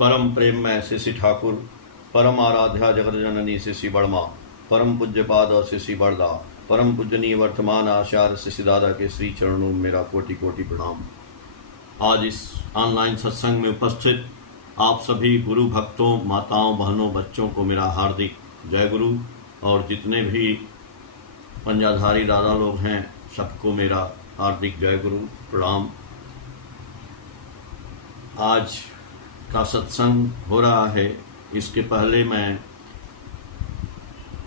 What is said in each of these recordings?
परम प्रेम में शिशि ठाकुर, परम आराध्या जगत जननी शिशि बड़मा, परम पूज्य पाद शिशि बड़दा, परम पूजनीय वर्तमान आचार्य शिशि दादा के श्री चरणों में मेरा कोटि कोटि प्रणाम। आज इस ऑनलाइन सत्संग में उपस्थित आप सभी गुरु भक्तों, माताओं, बहनों, बच्चों को मेरा हार्दिक जय गुरु, और जितने भी पंजाधारी दादा लोग हैं सबको मेरा हार्दिक जय गुरु प्रणाम। आज का सत्संग हो रहा है, इसके पहले मैं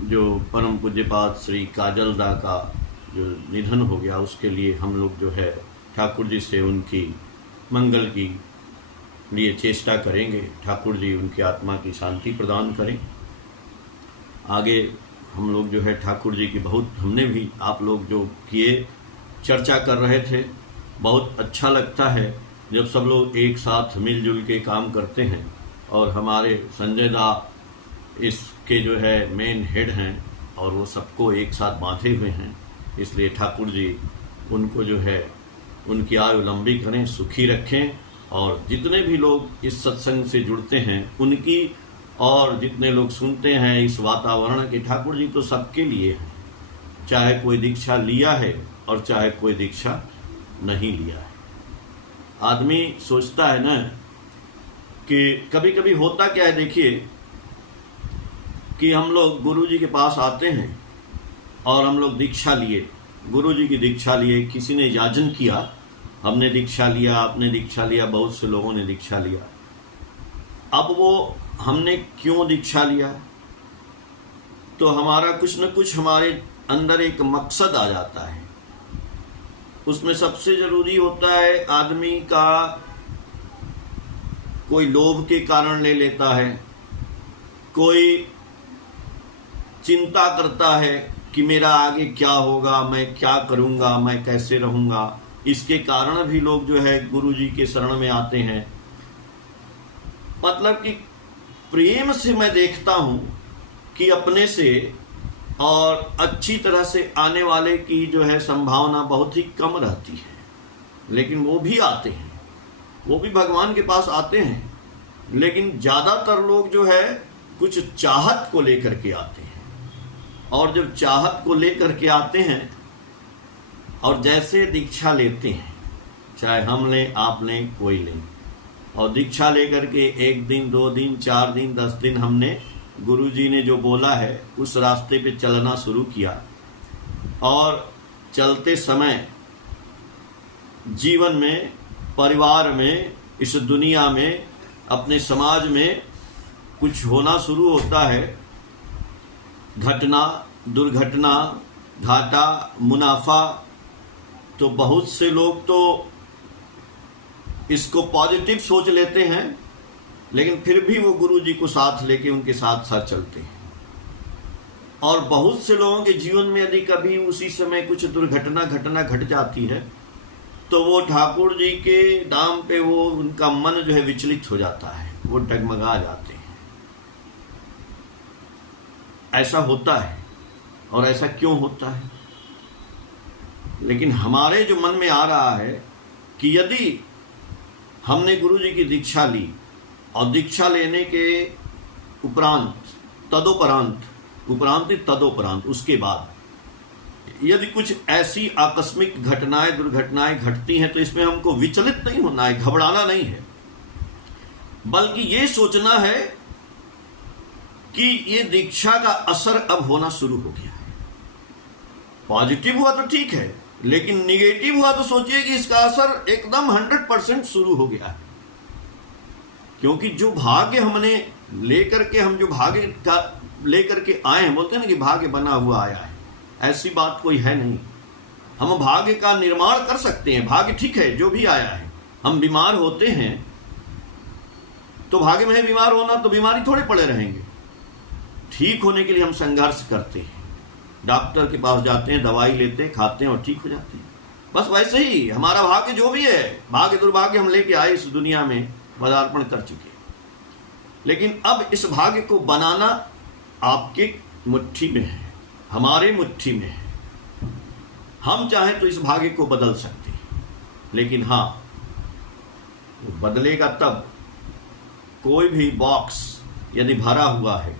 जो परम पूज्यपाद श्री काजल दा का जो निधन हो गया उसके लिए हम लोग जो है ठाकुर जी से उनकी मंगल की लिए चेष्टा करेंगे। ठाकुर जी उनकी आत्मा की शांति प्रदान करें। आगे हम लोग जो है ठाकुर जी की बहुत, हमने भी आप लोग जो किए चर्चा कर रहे थे, बहुत अच्छा लगता है जब सब लोग एक साथ मिलजुल के काम करते हैं। और हमारे संजय दा इसके जो है मेन हेड हैं और वो सबको एक साथ बांधे हुए हैं, इसलिए ठाकुर जी उनको जो है उनकी आयु लंबी करें, सुखी रखें। और जितने भी लोग इस सत्संग से जुड़ते हैं उनकी, और जितने लोग सुनते हैं इस वातावरण के, ठाकुर जी तो सबके लिए हैं, चाहे कोई दीक्षा लिया है और चाहे कोई दीक्षा नहीं लिया है। आदमी सोचता है ना कि कभी कभी होता क्या है, देखिए कि हम लोग गुरु जी के पास आते हैं और हम लोग दीक्षा लिए, गुरु जी की दीक्षा लिए, किसी ने याजन किया, हमने दीक्षा लिया, आपने दीक्षा लिया, बहुत से लोगों ने दीक्षा लिया। अब वो हमने क्यों दीक्षा लिया, तो हमारा कुछ न कुछ हमारे अंदर एक मकसद आ जाता है। उसमें सबसे जरूरी होता है आदमी का कोई लोभ के कारण ले लेता है, कोई चिंता करता है कि मेरा आगे क्या होगा, मैं क्या करूंगा, मैं कैसे रहूंगा। इसके कारण भी लोग जो है गुरु जी के शरण में आते हैं। मतलब कि प्रेम से मैं देखता हूं कि अपने से और अच्छी तरह से आने वाले की जो है संभावना बहुत ही कम रहती है, लेकिन वो भी आते हैं, वो भी भगवान के पास आते हैं। लेकिन ज़्यादातर लोग जो है कुछ चाहत को लेकर के आते हैं, और जब चाहत को लेकर के आते हैं और जैसे दीक्षा लेते हैं, चाहे हम लें, आप लें, कोई लें, और दीक्षा लेकर के 1 दिन, 2 दिन, 4 दिन, 10 दिन हमने गुरु जी ने जो बोला है उस रास्ते पे चलना शुरू किया, और चलते समय जीवन में, परिवार में, इस दुनिया में, अपने समाज में कुछ होना शुरू होता है, घटना, दुर्घटना, घाटा, मुनाफा, तो बहुत से लोग तो इसको पॉजिटिव सोच लेते हैं, लेकिन फिर भी वो गुरु जी को साथ लेके उनके साथ साथ चलते हैं। और बहुत से लोगों के जीवन में यदि कभी उसी समय कुछ दुर्घटना घट जाती है तो वो ठाकुर जी के नाम पे वो उनका मन जो है विचलित हो जाता है, वो डगमगा जाते हैं। ऐसा होता है, और ऐसा क्यों होता है? लेकिन हमारे जो मन में आ रहा है कि यदि हमने गुरु जी की दीक्षा ली और दीक्षा लेने के उपरांत, तदोपरांत उसके बाद यदि कुछ ऐसी आकस्मिक घटनाएं, दुर्घटनाएं घटती हैं तो इसमें हमको विचलित नहीं होना है, घबराना नहीं है, बल्कि ये सोचना है कि ये दीक्षा का असर अब होना शुरू हो गया है। पॉजिटिव हुआ तो ठीक है, लेकिन निगेटिव हुआ तो सोचिए कि इसका असर एकदम 100% शुरू हो गया है। क्योंकि जो भाग्य हमने लेकर के, हम जो भाग्य का लेकर के आए हैं, बोलते हैं ना कि भाग्य बना हुआ आया है, ऐसी बात कोई है नहीं। हम भाग्य का निर्माण कर सकते हैं। भाग्य ठीक है जो भी आया है। हम बीमार होते हैं तो भाग्य में बीमार होना, तो बीमारी थोड़े पड़े रहेंगे। ठीक होने के लिए हम संघर्ष करते हैं, डॉक्टर के पास जाते हैं, दवाई लेते हैं, खाते हैं और ठीक हो जाते हैं। बस वैसे ही हमारा भाग्य जो भी है, भाग्य दुर्भाग्य हम लेके आए इस दुनिया में, पदार्पण कर चुके। लेकिन अब इस भाग्य को बनाना आपके मुट्ठी में है, हमारे मुट्ठी में है। हम चाहें तो इस भाग्य को बदल सकते हैं, लेकिन हाँ, वो बदलेगा तब कोई भी बॉक्स यदि भरा हुआ है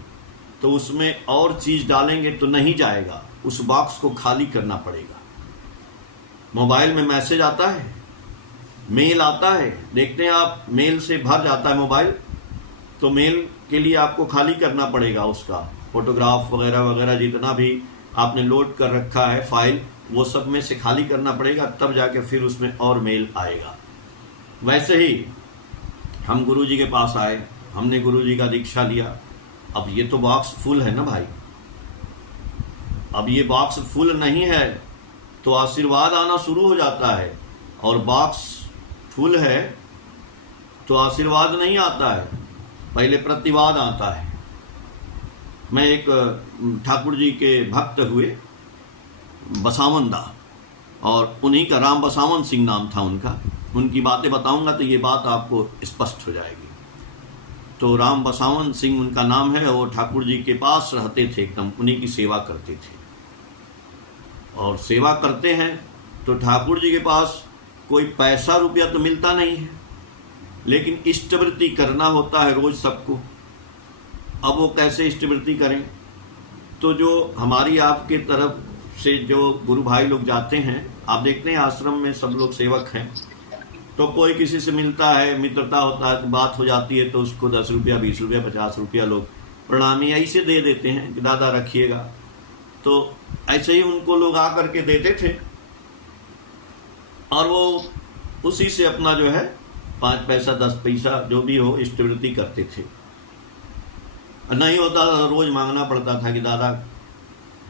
तो उसमें और चीज़ डालेंगे तो नहीं जाएगा, उस बॉक्स को खाली करना पड़ेगा। मोबाइल में मैसेज आता है, मेल आता है, देखते हैं आप, मेल से भर जाता है मोबाइल, तो मेल के लिए आपको खाली करना पड़ेगा, उसका फोटोग्राफ वगैरह वगैरह जितना भी आपने लोड कर रखा है फाइल, वो सब में से खाली करना पड़ेगा, तब जाके फिर उसमें और मेल आएगा। वैसे ही हम गुरुजी के पास आए, हमने गुरुजी का दीक्षा लिया। अब ये तो बॉक्स फुल है ना भाई, अब ये बॉक्स फुल नहीं है तो आशीर्वाद आना शुरू हो जाता है, और बॉक्स फुल है तो आशीर्वाद नहीं आता है, पहले प्रतिवाद आता है। मैं एक ठाकुर जी के भक्त हुए बसावन दा, और उन्हीं का राम बसावन सिंह नाम था उनका, उनकी बातें बताऊंगा तो ये बात आपको स्पष्ट हो जाएगी। तो राम बसावन सिंह उनका नाम है, और ठाकुर जी के पास रहते थे, एकदम उन्हीं की सेवा करते थे। और सेवा करते हैं तो ठाकुर जी के पास कोई पैसा रुपया तो मिलता नहीं है, लेकिन इष्टवृत्ति करना होता है रोज सबको। अब वो कैसे इष्टवृत्ति करें? तो जो हमारी आपके तरफ से जो गुरु भाई लोग जाते हैं, आप देखते हैं आश्रम में सब लोग सेवक हैं, तो कोई किसी से मिलता है, मित्रता होता है, तो बात हो जाती है, तो उसको 10 रुपया 20 रुपया 50 रुपया लोग प्रणामी ऐसे दे देते हैं कि दादा रखिएगा। तो ऐसे ही उनको लोग आ करके देते थे, और वो उसी से अपना जो है 5 पैसा 10 पैसा जो भी हो इष्टवृत्ति करते थे। नहीं होता था रोज मांगना पड़ता था कि दादा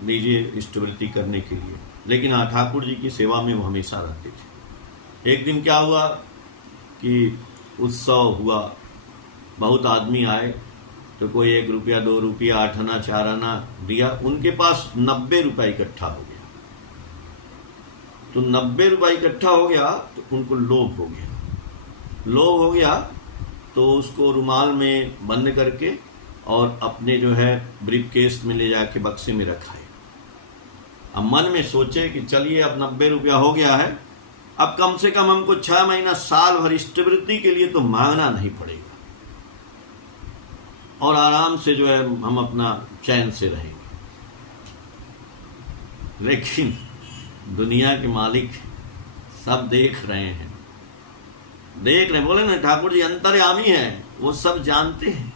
दीजिए इष्टवृत्ति करने के लिए, लेकिन हाँ ठाकुर जी की सेवा में वो हमेशा रहते थे। एक दिन क्या हुआ कि उत्सव हुआ, बहुत आदमी आए, तो कोई 1 रुपया 2 रुपया 8 आना 4 आना दिया, उनके पास 90 रुपया इकट्ठा हो गया। तो 90 रुपया इकट्ठा हो गया तो उनको लोभ हो गया, लोभ हो गया तो उसको रुमाल में बंद करके और अपने जो है ब्रीफकेस में ले जाके बक्से में रखा है। अब मन में सोचे कि चलिए अब 90 रुपया हो गया है, अब कम से कम हमको 6 महीना साल भर इष्टवृत्ति के लिए तो मांगना नहीं पड़ेगा, और आराम से जो है हम अपना चैन से रहेंगे। लेकिन दुनिया के मालिक सब देख रहे हैं, देख रहे, बोले ना ठाकुर जी अंतर्यामी हैं, वो सब जानते हैं।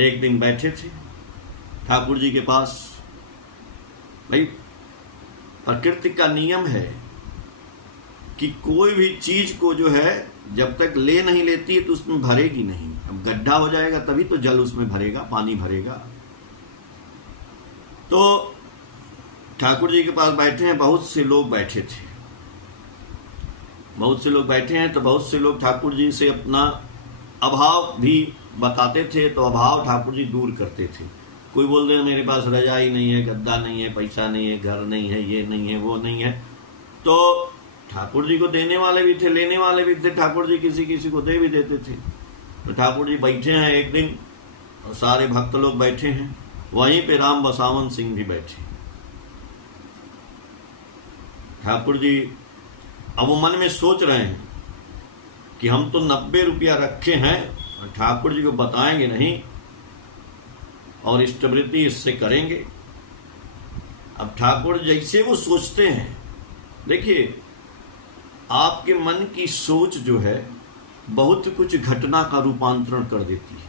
एक दिन बैठे थे ठाकुर जी के पास। भाई प्रकृति का नियम है कि कोई भी चीज को जो है जब तक ले नहीं लेती है तो उसमें भरेगी नहीं। अब गड्ढा हो जाएगा तभी तो जल उसमें भरेगा, पानी भरेगा। तो ठाकुर जी के पास बैठे हैं, बहुत से लोग बैठे थे, बहुत से लोग बैठे हैं, तो बहुत से लोग ठाकुर जी से अपना अभाव भी बताते थे, तो अभाव ठाकुर जी दूर करते थे। कोई बोल रहे मेरे पास रजाई नहीं है, गद्दा नहीं है, पैसा नहीं है, घर नहीं है, ये नहीं है, वो नहीं है, तो ठाकुर जी को देने वाले भी थे, लेने वाले भी थे। ठाकुर जी किसी किसी को दे भी देते थे। तो ठाकुर जी बैठे हैं एक दिन, और सारे भक्त लोग बैठे हैं, वहीं पे राम बसावन सिंह भी बैठे। ठाकुर जी अब वो मन में सोच रहे हैं कि हम तो 90 रुपया रखे हैं और ठाकुर जी को बताएंगे नहीं, और इष्टवृत्ति इससे करेंगे। अब ठाकुर जैसे वो सोचते हैं, देखिए आपके मन की सोच जो है बहुत कुछ घटना का रूपांतरण कर देती है।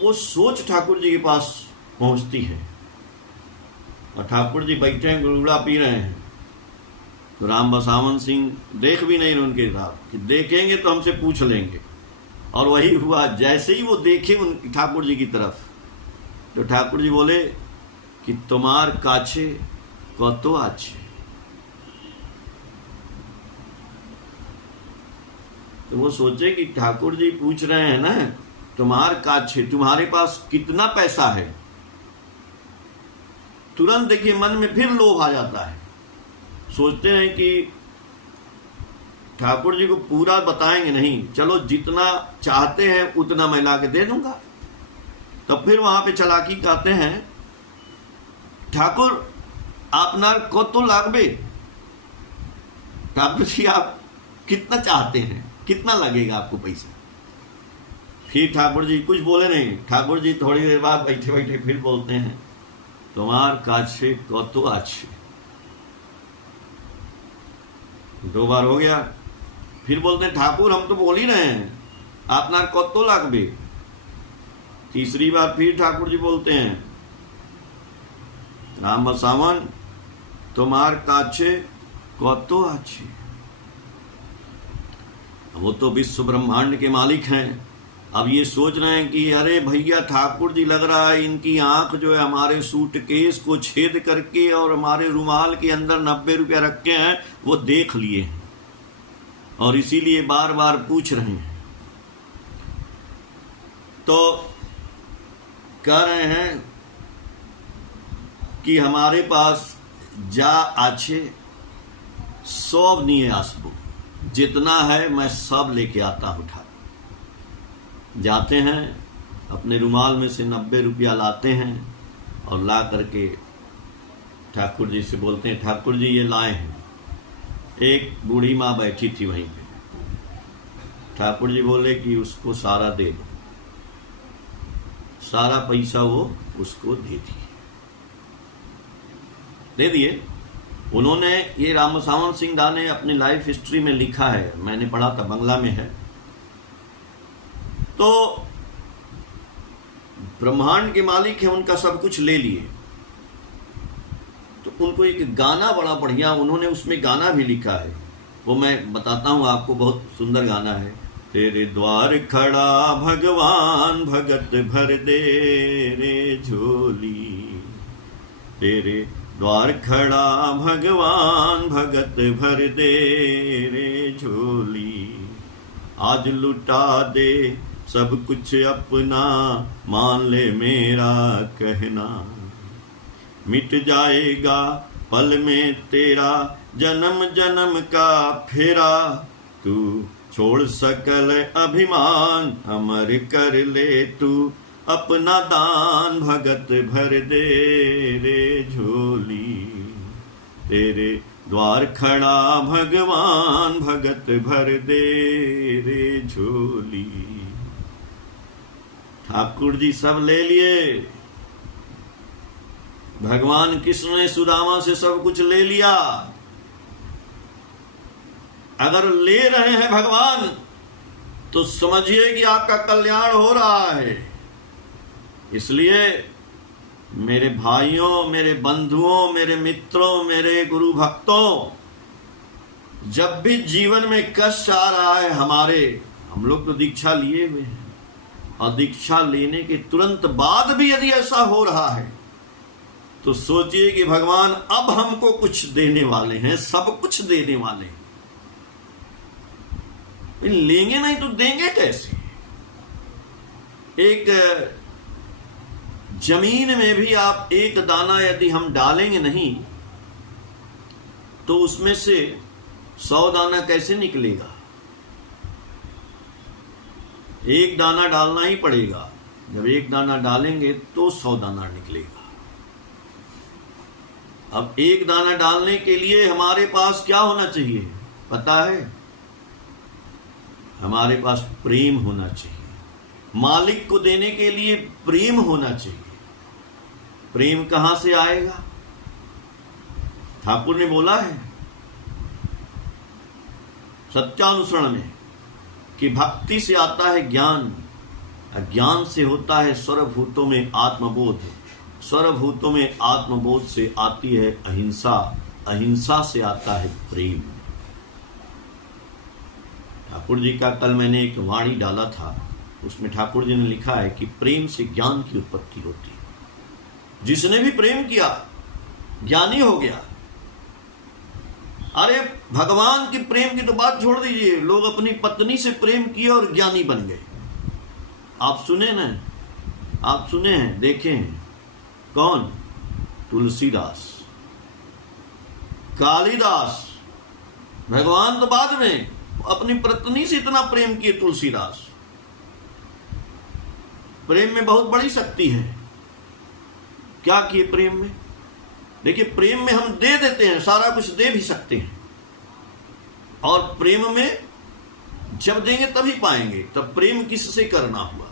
वो सोच ठाकुर जी के पास पहुंचती है, और ठाकुर जी बैठे हैं, गुड़गुड़ा पी रहे हैं, तो राम बसावन सिंह देख भी नहीं उनके साथ कि देखेंगे तो हमसे पूछ लेंगे। और वही हुआ, जैसे ही वो देखे उन ठाकुर जी की तरफ, तो ठाकुर जी बोले कि तुम्हार काछे कतो आछे। तो वो सोचे कि ठाकुर जी पूछ रहे हैं ना तुम्हार काछे, तुम्हारे पास कितना पैसा है। तुरंत देखिए मन में फिर लोभ आ जाता है, सोचते हैं कि ठाकुर जी को पूरा बताएंगे नहीं, चलो जितना चाहते हैं उतना मैं ला के दे दूंगा। तब फिर वहां पे चालाकी कहते हैं, ठाकुर आपनार कतो लागबे। ठाकुर जी आप कितना चाहते हैं, कितना लगेगा आपको पैसा? फिर ठाकुर जी कुछ बोले नहीं। ठाकुर जी थोड़ी देर बाद बैठे बैठे फिर बोलते हैं, तुम्हार काछे कतो आछे। 2 बार हो गया। फिर बोलते हैं, ठाकुर हम तो बोल ही रहे हैं, आपनार कतो लागबे। 3री बार फिर ठाकुर जी बोलते हैं, राम बसावन तुम्हार काछे कतो आछे। वो तो विश्व ब्रह्मांड के मालिक हैं। अब ये सोच रहे हैं कि अरे भैया ठाकुर जी लग रहा है इनकी आंख जो है हमारे सूटकेस को छेद करके और हमारे रुमाल के अंदर 90 रुपया रखे हैं वो देख लिए हैं और इसीलिए बार बार पूछ रहे हैं। तो कह रहे हैं कि हमारे पास जा आछे सब नहीं आसबो, जितना है मैं सब लेके आता हूं। ठाकुर जाते हैं अपने रुमाल में से 90 रुपया लाते हैं और ला करके ठाकुर जी से बोलते हैं, ठाकुर जी ये लाए हैं। एक बूढ़ी माँ बैठी थी वहीं पे। ठाकुर जी बोले कि उसको सारा दे दो। सारा पैसा वो उसको दे दिए। उन्होंने, ये राम बसावन सिंह दा ने अपनी लाइफ हिस्ट्री में लिखा है, मैंने पढ़ा था, बंगला में है। तो ब्रह्मांड के मालिक है, उनका सब कुछ ले लिए। तो उनको एक गाना बड़ा बढ़िया, उन्होंने उसमें गाना भी लिखा है, वो मैं बताता हूँ आपको, बहुत सुंदर गाना है। तेरे द्वार खड़ा भगवान भगत भर दे रे झोली, तेरे द्वार खड़ा भगवान भगत भर दे रे झोली। आज लुटा दे सब कुछ अपना, मान ले मेरा कहना। मिट जाएगा पल में तेरा जन्म जन्म का फेरा। तू छोड़ सकल अभिमान, अमर कर ले तू अपना दान। भगत भर दे रे झोली, तेरे द्वार खड़ा भगवान भगत भर दे रे झोली। ठाकुर जी सब ले लिए। भगवान कृष्ण ने सुदामा से सब कुछ ले लिया। अगर ले रहे हैं भगवान तो समझिए कि आपका कल्याण हो रहा है। इसलिए मेरे भाइयों, मेरे बंधुओं, मेरे मित्रों, मेरे गुरु भक्तों, जब भी जीवन में कष्ट आ रहा है हमारे, हम लोग तो दीक्षा लिए हुए हैं और दीक्षा लेने के तुरंत बाद भी यदि ऐसा हो रहा है तो सोचिए कि भगवान अब हमको कुछ देने वाले हैं, सब कुछ देने वाले हैं। लेंगे नहीं तो देंगे कैसे? एक जमीन में भी आप एक दाना यदि हम डालेंगे नहीं तो उसमें से 100 दाना कैसे निकलेगा? एक दाना डालना ही पड़ेगा। जब एक दाना डालेंगे तो 100 दाना निकलेगा। अब एक दाना डालने के लिए हमारे पास क्या होना चाहिए पता है? हमारे पास प्रेम होना चाहिए। मालिक को देने के लिए प्रेम होना चाहिए। प्रेम कहां से आएगा? ठाकुर ने बोला है सत्यानुसरण में कि भक्ति से आता है ज्ञान, ज्ञान से होता है सर्वभूतों में आत्मबोध, सर्वभूतों में आत्मबोध से आती है अहिंसा, अहिंसा से आता है प्रेम। ठाकुर जी का कल मैंने एक वाणी डाला था, उसमें ठाकुर जी ने लिखा है कि प्रेम से ज्ञान की उत्पत्ति होती है। जिसने भी प्रेम किया ज्ञानी हो गया। अरे भगवान की प्रेम की तो बात छोड़ दीजिए, लोग अपनी पत्नी से प्रेम किए और ज्ञानी बन गए। आप सुने ना, आप सुने हैं, देखे हैं? कौन? तुलसीदास, कालिदास। भगवान तो बाद में, अपनी पत्नी से इतना प्रेम किए तुलसीदास। प्रेम में बहुत बड़ी शक्ति है। क्या किए प्रेम में? देखिए, प्रेम में हम दे देते हैं, सारा कुछ दे भी सकते हैं, और प्रेम में जब देंगे तभी पाएंगे। तब प्रेम किससे करना हुआ?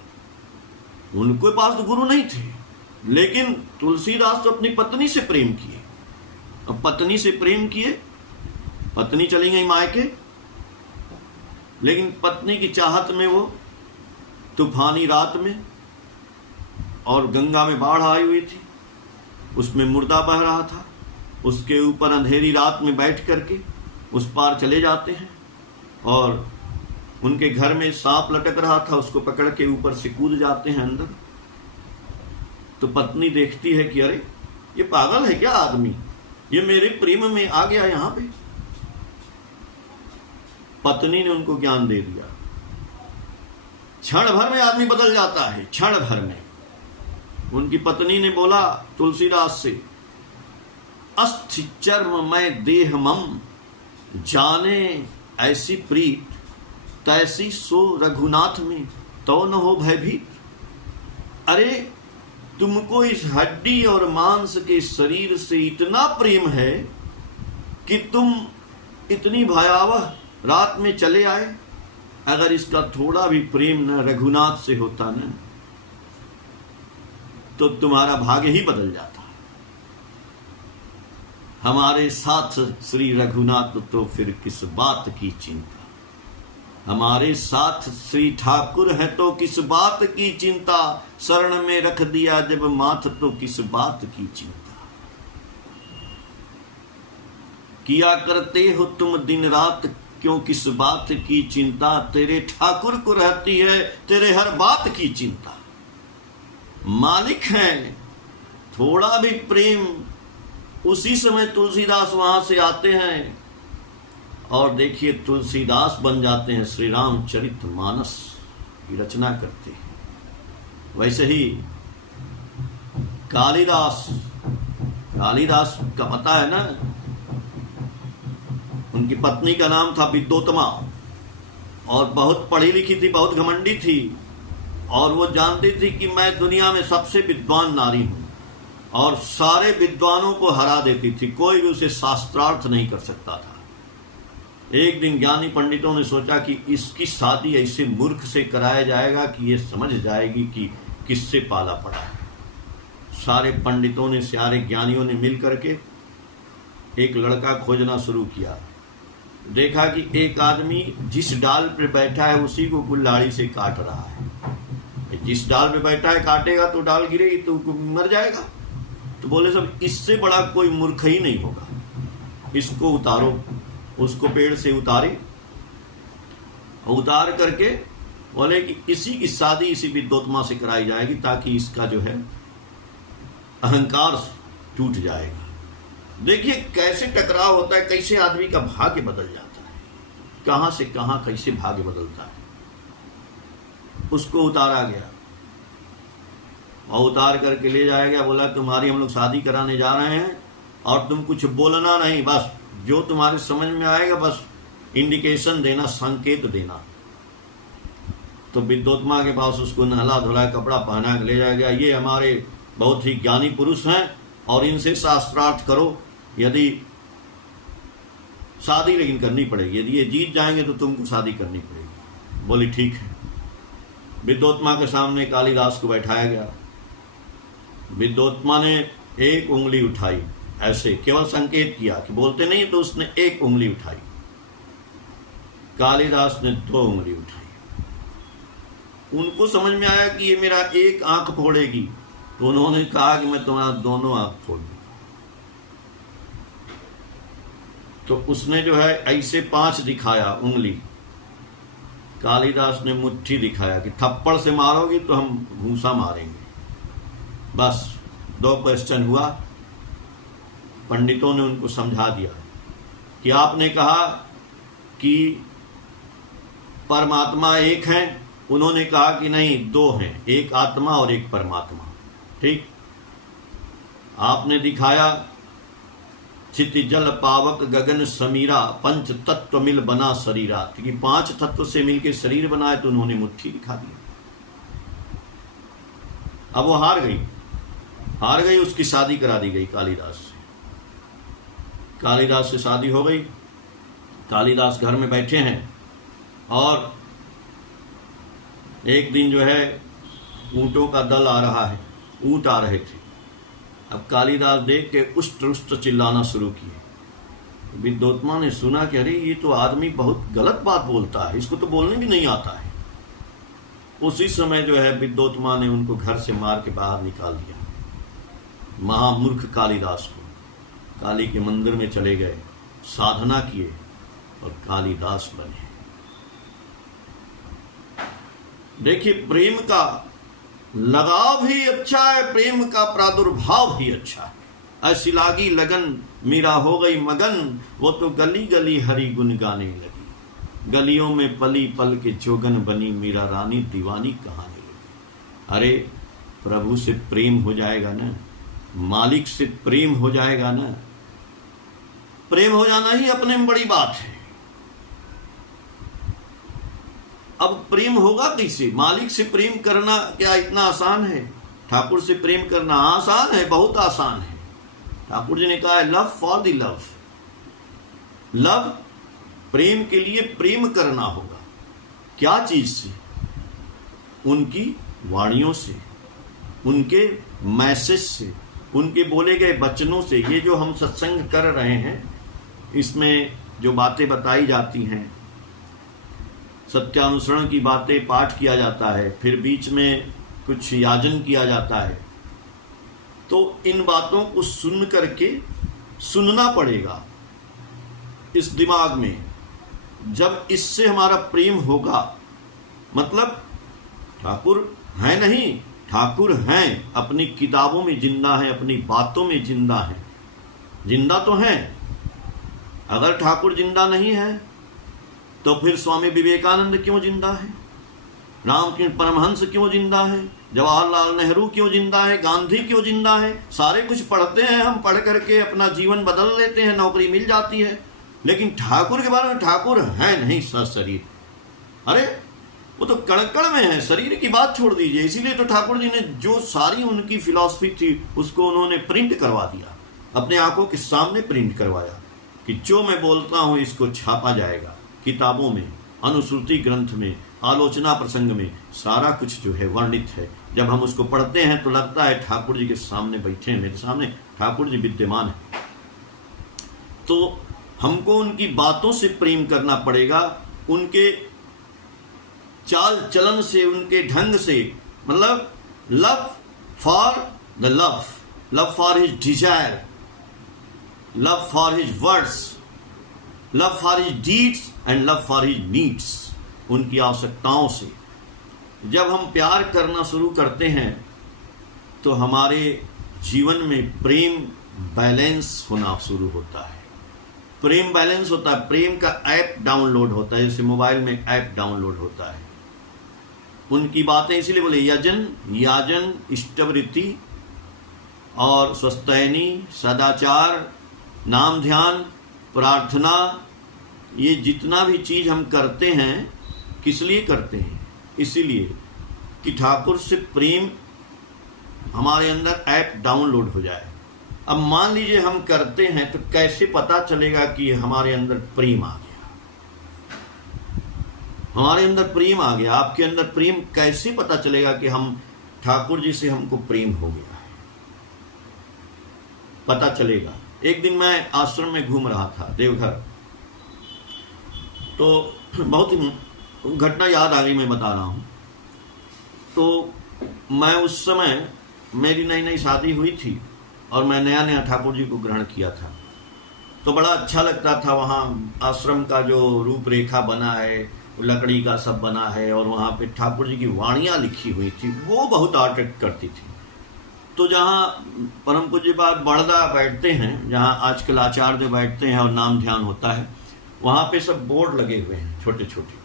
उनके पास तो गुरु नहीं थे, लेकिन तुलसीदास तो अपनी पत्नी से प्रेम किए। अब पत्नी से प्रेम किए, पत्नी चली गई मायके, लेकिन पत्नी की चाहत में वो तूफानी रात में, और गंगा में बाढ़ आई हुई थी, उसमें मुर्दा बह रहा था, उसके ऊपर अंधेरी रात में बैठ करके उस पार चले जाते हैं, और उनके घर में सांप लटक रहा था, उसको पकड़ के ऊपर से कूद जाते हैं अंदर। तो पत्नी देखती है कि अरे ये पागल है क्या आदमी, ये मेरे प्रेम में आ गया यहां पे। पत्नी ने उनको ज्ञान दे दिया। क्षण भर में आदमी बदल जाता है, क्षण भर में। उनकी पत्नी ने बोला तुलसीदास से, अस्थि चर्म मैं देह मम, जाने ऐसी प्रीत, तैसी सो रघुनाथ में तो न हो भयभीत। अरे तुमको इस हड्डी और मांस के शरीर से इतना प्रेम है कि तुम इतनी भयावह रात में चले आए। अगर इसका थोड़ा भी प्रेम न रघुनाथ से होता न, तो तुम्हारा भाग्य ही बदल जाता। हमारे साथ श्री रघुनाथ तो फिर किस बात की चिंता, हमारे साथ श्री ठाकुर है तो किस बात की चिंता, शरण में रख दिया जब माथ तो किस बात की चिंता। किया करते हो तुम दिन रात क्यों किस बात की चिंता, तेरे ठाकुर को रहती है तेरे हर बात की चिंता। मालिक हैं, थोड़ा भी प्रेम। उसी समय तुलसीदास वहां से आते हैं और देखिए तुलसीदास बन जाते हैं, श्री रामचरितमानस की रचना करते हैं। वैसे ही कालिदास का पता है ना, उनकी पत्नी का नाम था विद्योत्तमा, और बहुत पढ़ी लिखी थी, बहुत घमंडी थी, और वो जानती थी कि मैं दुनिया में सबसे विद्वान नारी हूं, और सारे विद्वानों को हरा देती थी, कोई भी उसे शास्त्रार्थ नहीं कर सकता था। एक दिन ज्ञानी पंडितों ने सोचा कि इसकी शादी ऐसे मूर्ख से कराया जाएगा कि ये समझ जाएगी कि किससे पाला पड़ा है। सारे पंडितों ने, सारे ज्ञानियों ने मिल करके एक लड़का खोजना शुरू किया। देखा कि एक आदमी जिस डाल पर बैठा है उसी को कुल्हाड़ी से काट रहा है। जिस डाल पे बैठा है काटेगा तो डाल गिरेगी तो मर जाएगा। तो बोले सब इससे बड़ा कोई मूर्ख ही नहीं होगा, इसको उतारो। उसको पेड़ से उतारे, उतार करके बोले कि इसी की शादी इसी विद्योत्तमा से कराई जाएगी ताकि इसका जो है अहंकार टूट जाएगा। देखिए कैसे टकराव होता है, कैसे आदमी का भाग्य बदल जाता है, कहां से कहां कैसे भाग्य बदलता है। उसको उतारा गया और उतार करके ले जाया गया। बोला तुम्हारी हम लोग शादी कराने जा रहे हैं और तुम कुछ बोलना नहीं, बस जो तुम्हारे समझ में आएगा बस इंडिकेशन देना, संकेत देना। तो विद्योत्तमा के पास उसको नहला धुला कपड़ा पहना के ले जाया गया। ये हमारे बहुत ही ज्ञानी पुरुष हैं और इनसे शास्त्रार्थ करो, यदि शादी लेकिन करनी पड़ेगी, यदि ये जीत जाएंगे तो तुमको शादी करनी पड़ेगी। बोली ठीक है। विद्योत्तमा के सामने कालिदास को बैठाया गया। विद्योत्तमा ने एक उंगली उठाई, ऐसे केवल संकेत किया कि बोलते नहीं, तो उसने एक उंगली उठाई। कालिदास ने 2 उंगली उठाई। उनको समझ में आया कि ये मेरा एक आंख फोड़ेगी, तो उन्होंने कहा कि मैं तुम्हारा दोनों आंख फोड़ दूंगा। तो उसने जो है ऐसे 5 दिखाया उंगली। कालिदास ने मुट्ठी दिखाया कि थप्पड़ से मारोगी तो हम घूसा मारेंगे। बस 2 क्वेश्चन हुआ। पंडितों ने उनको समझा दिया कि आपने कहा कि परमात्मा एक है, उन्होंने कहा कि नहीं 2 हैं, एक आत्मा और एक परमात्मा। ठीक, आपने दिखाया चिति जल पावक गगन समीरा, 5 तत्व मिल बना शरीरा, क्योंकि 5 तत्व से मिलकर शरीर बनाए, तो उन्होंने मुट्ठी दिखा दी। अब वो हार गई, उसकी शादी करा दी गई कालिदास से। कालिदास से शादी हो गई कालिदास घर में बैठे हैं और एक दिन जो है ऊँटों का दल आ रहा है, ऊँट आ रहे थे। अब कालिदास देख के उष्ट उष्ट चिल्लाना शुरू किए। विद्योत्मा ने सुना कि अरे ये तो आदमी बहुत गलत बात बोलता है, इसको तो बोलने भी नहीं आता है। उसी समय जो है विद्योत्मा ने उनको घर से मार के बाहर निकाल दिया। महामूर्ख कालिदास को काली के मंदिर में चले गए, साधना किए और कालिदास बने। देखिए, प्रेम का लगाव भी अच्छा है, प्रेम का प्रादुर्भाव भी अच्छा है। ऐसी लागी लगन मीरा हो गई मगन, वो तो गली गली हरि गुन गाने लगी। गलियों में पली पल के जोगन बनी, मीरा रानी दीवानी कहाने लगी। अरे प्रभु से प्रेम हो जाएगा ना, मालिक से प्रेम हो जाएगा ना, प्रेम हो जाना ही अपने में बड़ी बात है। अब प्रेम होगा कैसे? मालिक से प्रेम करना क्या इतना आसान है? ठाकुर से प्रेम करना आसान है, बहुत आसान है। ठाकुर जी ने कहा है love for the love. Love, प्रेम के लिए प्रेम करना होगा। क्या चीज से? उनकी वाणियों से, उनके मैसेज से, उनके बोले गए वचनों से। ये जो हम सत्संग कर रहे हैं, इसमें जो बातें बताई जाती हैं, सत्यानुसरण की बातें पाठ किया जाता है, फिर बीच में कुछ याजन किया जाता है, तो इन बातों को सुन करके सुनना पड़ेगा इस दिमाग में। जब इससे हमारा प्रेम होगा, मतलब ठाकुर है नहीं, ठाकुर हैं, अपनी किताबों में जिंदा है, अपनी बातों में जिंदा है। जिंदा तो हैं। अगर ठाकुर जिंदा नहीं है तो फिर स्वामी विवेकानंद क्यों जिंदा है? रामकृष्ण परमहंस क्यों जिंदा है? जवाहरलाल नेहरू क्यों जिंदा है? गांधी क्यों जिंदा है? सारे कुछ पढ़ते हैं हम, पढ़ करके अपना जीवन बदल लेते हैं, नौकरी मिल जाती है, लेकिन ठाकुर के बारे में ठाकुर है नहीं सशरीर। अरे वो तो कण कण में है, शरीर की बात छोड़ दीजिए। इसीलिए तो ठाकुर जी ने जो सारी उनकी फिलॉसफी थी उसको उन्होंने प्रिंट करवा दिया, अपने आंखों के सामने प्रिंट करवाया कि जो मैं बोलता हूं इसको छापा जाएगा किताबों में, अनुश्रुति ग्रंथ में, आलोचना प्रसंग में, सारा कुछ जो है वर्णित है। जब हम उसको पढ़ते हैं तो लगता है ठाकुर जी के सामने बैठे हैं, मेरे सामने ठाकुर जी विद्यमान है। तो हमको उनकी बातों से प्रेम करना पड़ेगा, उनके चाल चलन से, उनके ढंग से। मतलब love for the love, love for his Dzire, love for his words, love for his deeds and love for his needs. उनकी आवश्यकताओं से जब हम प्यार करना शुरू करते हैं तो हमारे जीवन में प्रेम बैलेंस होना शुरू होता है। प्रेम बैलेंस होता है, प्रेम का ऐप डाउनलोड होता है, जैसे मोबाइल में ऐप डाउनलोड होता है। उनकी बातें इसीलिए बोले यजन, याजन, इष्टवृत्ति और स्वस्तैनी, सदाचार, नाम ध्यान, प्रार्थना, ये जितना भी चीज़ हम करते हैं किस लिए करते हैं? इसीलिए कि ठाकुर से प्रेम हमारे अंदर ऐप डाउनलोड हो जाए। अब मान लीजिए हम करते हैं तो कैसे पता चलेगा कि हमारे अंदर प्रेम आ गया? हमारे अंदर प्रेम आ गया। आपके अंदर प्रेम कैसे पता चलेगा कि हम ठाकुर जी से हमको प्रेम हो गया है? पता चलेगा। एक दिन मैं आश्रम में घूम रहा था देवघर, तो बहुत ही घटना याद आ गई, मैं बता रहा हूँ। तो मैं उस समय, मेरी नई नई शादी हुई थी और मैं नया नया ठाकुर जी को ग्रहण किया था, तो बड़ा अच्छा लगता था। वहाँ आश्रम का जो रूपरेखा बना है, लकड़ी का सब बना है, और वहाँ पे ठाकुर जी की वाणियाँ लिखी हुई थी, वो बहुत अट्रैक्ट करती थी। तो जहाँ परम पूज्यपाद बड़दा बैठते हैं, जहाँ आजकल आचार्य बैठते हैं और नाम ध्यान होता है, वहाँ पे सब बोर्ड लगे हुए हैं छोटे छोटे,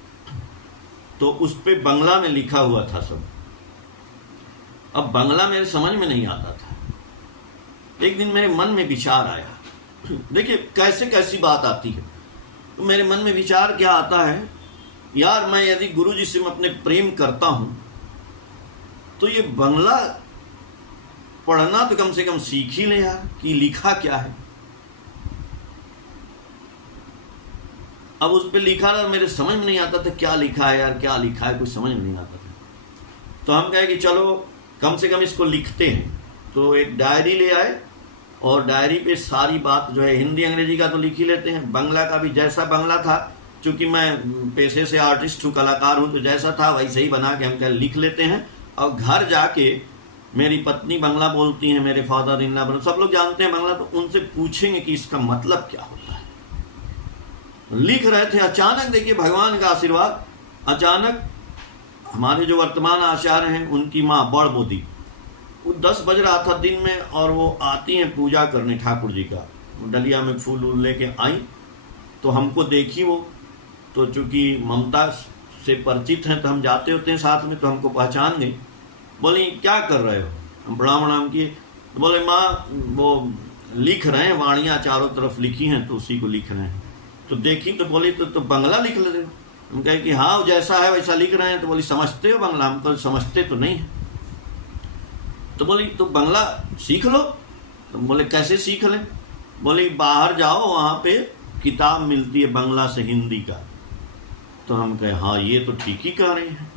तो उस पे बंगला में लिखा हुआ था सब। अब बंगला मेरे समझ में नहीं आता था। एक दिन मेरे मन में विचार आया, देखिए कैसे कैसी बात आती है। तो मेरे मन में विचार क्या आता है, यार मैं यदि गुरु जी से मैं अपने प्रेम करता हूँ तो ये बंगला पढ़ना तो कम से कम सीख ही ले यार कि लिखा क्या है। अब उस पर लिखा रहा, मेरे समझ में नहीं आता था क्या लिखा है यार, क्या लिखा है, कुछ समझ में नहीं आता था। तो हम कहे कि चलो कम से कम इसको लिखते हैं। तो एक डायरी ले आए और डायरी पे सारी बात जो है, हिंदी अंग्रेजी का तो लिख ही लेते हैं, बंगला का भी जैसा बंगला था, चूंकि मैं पेशे से आर्टिस्ट हूँ, कलाकार हूँ, तो जैसा था वैसे ही बना के हम क्या लिख लेते हैं। और घर जाके मेरी पत्नी बंगला बोलती हैं, मेरे फादर इन लॉ सब लोग जानते हैं बंगला, तो उनसे पूछेंगे कि इसका मतलब क्या होता है। लिख रहे थे, अचानक देखिए भगवान का आशीर्वाद, अचानक हमारे जो वर्तमान आचार्य हैं उनकी माँ बड़ बोदी, वो 10 बज रहा था दिन में, और वो आती हैं पूजा करने ठाकुर जी का, डलिया में फूल वूल लेके आई। तो हमको देखी वो, तो चूंकि ममता से परिचित हैं तो हम जाते होते हैं साथ में, तो हमको पहचान गई। बोली क्या कर रहे हो? हम प्रणाम किए। तो बोले माँ वो लिख रहे हैं, वाणियाँ चारों तरफ लिखी हैं तो उसी को लिख रहे हैं। तो देखी तो बोली तो बंगला लिख ले रहे हो? हम कहे कि हाँ जैसा है वैसा लिख रहे हैं। तो बोली समझते हो बंगला? हम कल समझते तो नहीं है। तो बोली तो बंगला सीख लो। तो बोले कैसे सीख लें? बोली बाहर जाओ, वहाँ पे किताब मिलती है बंगला से हिंदी का। तो हम कहे हाँ ये तो ठीक ही कह रहे हैं।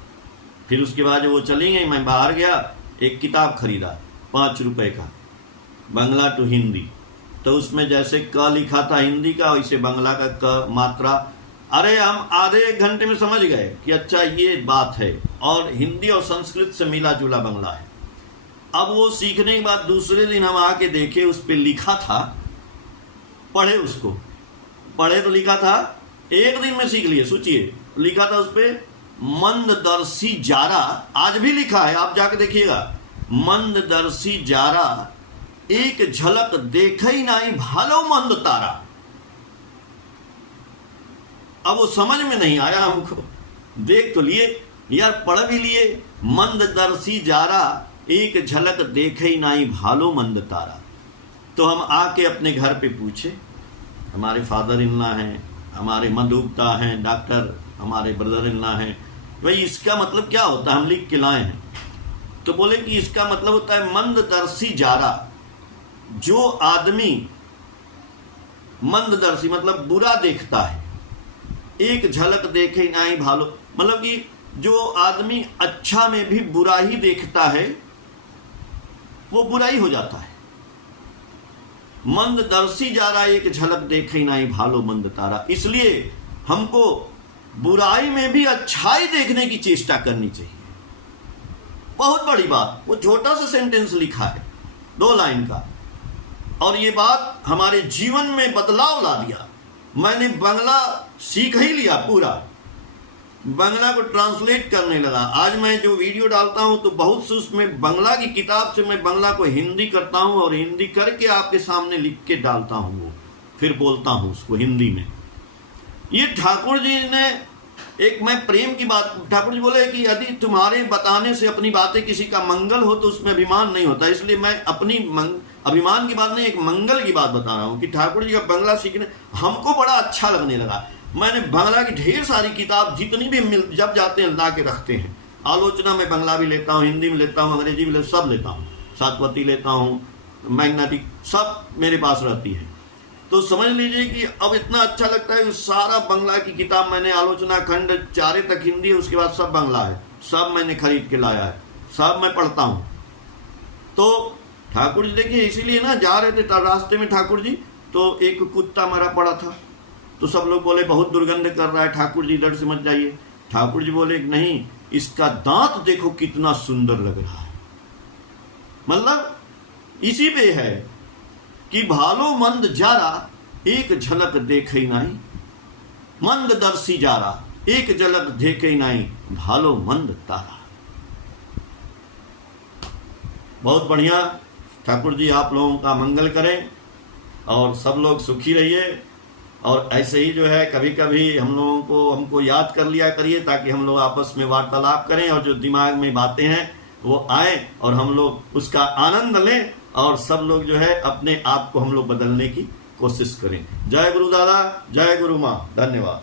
फिर उसके बाद वो चली गई, मैं बाहर गया, एक किताब खरीदा 5 रुपए का, बंगला टू हिंदी। तो उसमें जैसे क लिखा था हिंदी का, वैसे बंगला का क मात्रा। अरे हम आधे 1 घंटे में समझ गए कि अच्छा ये बात है, और हिंदी और संस्कृत से मिला जुला बंगला है। अब वो सीखने के बाद दूसरे दिन हम आके देखे, उस पर लिखा था, पढ़े उसको, पढ़े तो लिखा था, 1 दिन में सीख लिए। सोचिए, लिखा था उस पर मंददर्शी जारा, आज भी लिखा है, आप जाके देखिएगा, मंददर्शी जारा एक झलक देखे ही नहीं भालो मंद तारा। अब वो समझ में नहीं आया हमको, देख तो लिए यार, पढ़ भी लिए, मंददर्शी जारा एक झलक देखे ही नहीं भालो मंद तारा। तो हम आके अपने घर पे पूछे, हमारे फादर इन लॉ हैं, हमारे मधुगता हैं, डॉक्टर हमारे ब्रदर इन लॉ हैं, भाई इसका मतलब क्या होता है? हम लिख के लाए हैं। तो बोले कि इसका मतलब होता है मंददर्शी जारा, जो आदमी मंददर्शी मतलब बुरा देखता है, एक झलक देखे नहीं भालो, मतलब कि जो आदमी अच्छा में भी बुरा ही देखता है वो बुरा ही हो जाता है। मंददर्शी जारा एक झलक देखे नहीं भालो मंद तारा। इसलिए हमको बुराई में भी अच्छाई देखने की चेष्टा करनी चाहिए। बहुत बड़ी बात, वो छोटा सा सेंटेंस लिखा है 2 लाइन का, और ये बात हमारे जीवन में बदलाव ला दिया। मैंने बंगला सीख ही लिया, पूरा बंगला को ट्रांसलेट करने लगा। आज मैं जो वीडियो डालता हूं तो बहुत से उसमें बंगला की किताब से मैं बंगला को हिंदी करता हूं, और हिंदी करके आपके सामने लिख के डालता हूं, वो फिर बोलता हूं उसको हिंदी में। ये ठाकुर जी ने एक, मैं प्रेम की बात, ठाकुर जी बोले कि यदि तुम्हारे बताने से अपनी बातें किसी का मंगल हो तो उसमें अभिमान नहीं होता। इसलिए मैं अपनी अभिमान की बात नहीं, एक मंगल की बात बता रहा हूँ कि ठाकुर जी का बंगला सीखने हमको बड़ा अच्छा लगने लगा। मैंने बंगला की ढेर सारी किताब जितनी भी जब जाते हैं ला के रखते हैं। आलोचना में बंगला भी लेता हूँ, हिंदी में लेता हूँ, अंग्रेजी में सब लेता हूँ, सातवती लेता हूँ, मैग्नेटिक, सब मेरे पास रहती है। तो समझ लीजिए कि अब इतना अच्छा लगता है कि सारा बंगला की किताब मैंने, आलोचना खंड 4 तक हिंदी है, उसके बाद सब बंगला है, सब मैंने खरीद के लाया है, सब मैं पढ़ता हूँ। तो ठाकुर जी देखिए, इसीलिए ना जा रहे थे रास्ते में ठाकुर जी, तो एक कुत्ता मरा पड़ा था। तो सब लोग बोले बहुत दुर्गंध कर रहा है, ठाकुर जी इधर से मत जाइए। ठाकुर जी बोले नहीं, इसका दांत देखो कितना सुंदर लग रहा है। मतलब इसी पे है कि भालो मंद जारा एक झलक देखे नहीं, मंददर्शी जारा एक झलक देखे नहीं भालो मंद तारा। बहुत बढ़िया। ठाकुर जी आप लोगों का मंगल करें और सब लोग सुखी रहिए। और ऐसे ही जो है कभी कभी हम लोगों को, हमको याद कर लिया करिए, ताकि हम लोग आपस में वार्तालाप करें और जो दिमाग में बातें हैं वो आए और हम लोग उसका आनंद लें, और सब लोग जो है अपने आप को हम लोग बदलने की कोशिश करें। जय गुरु दादा, जय गुरु माँ, धन्यवाद।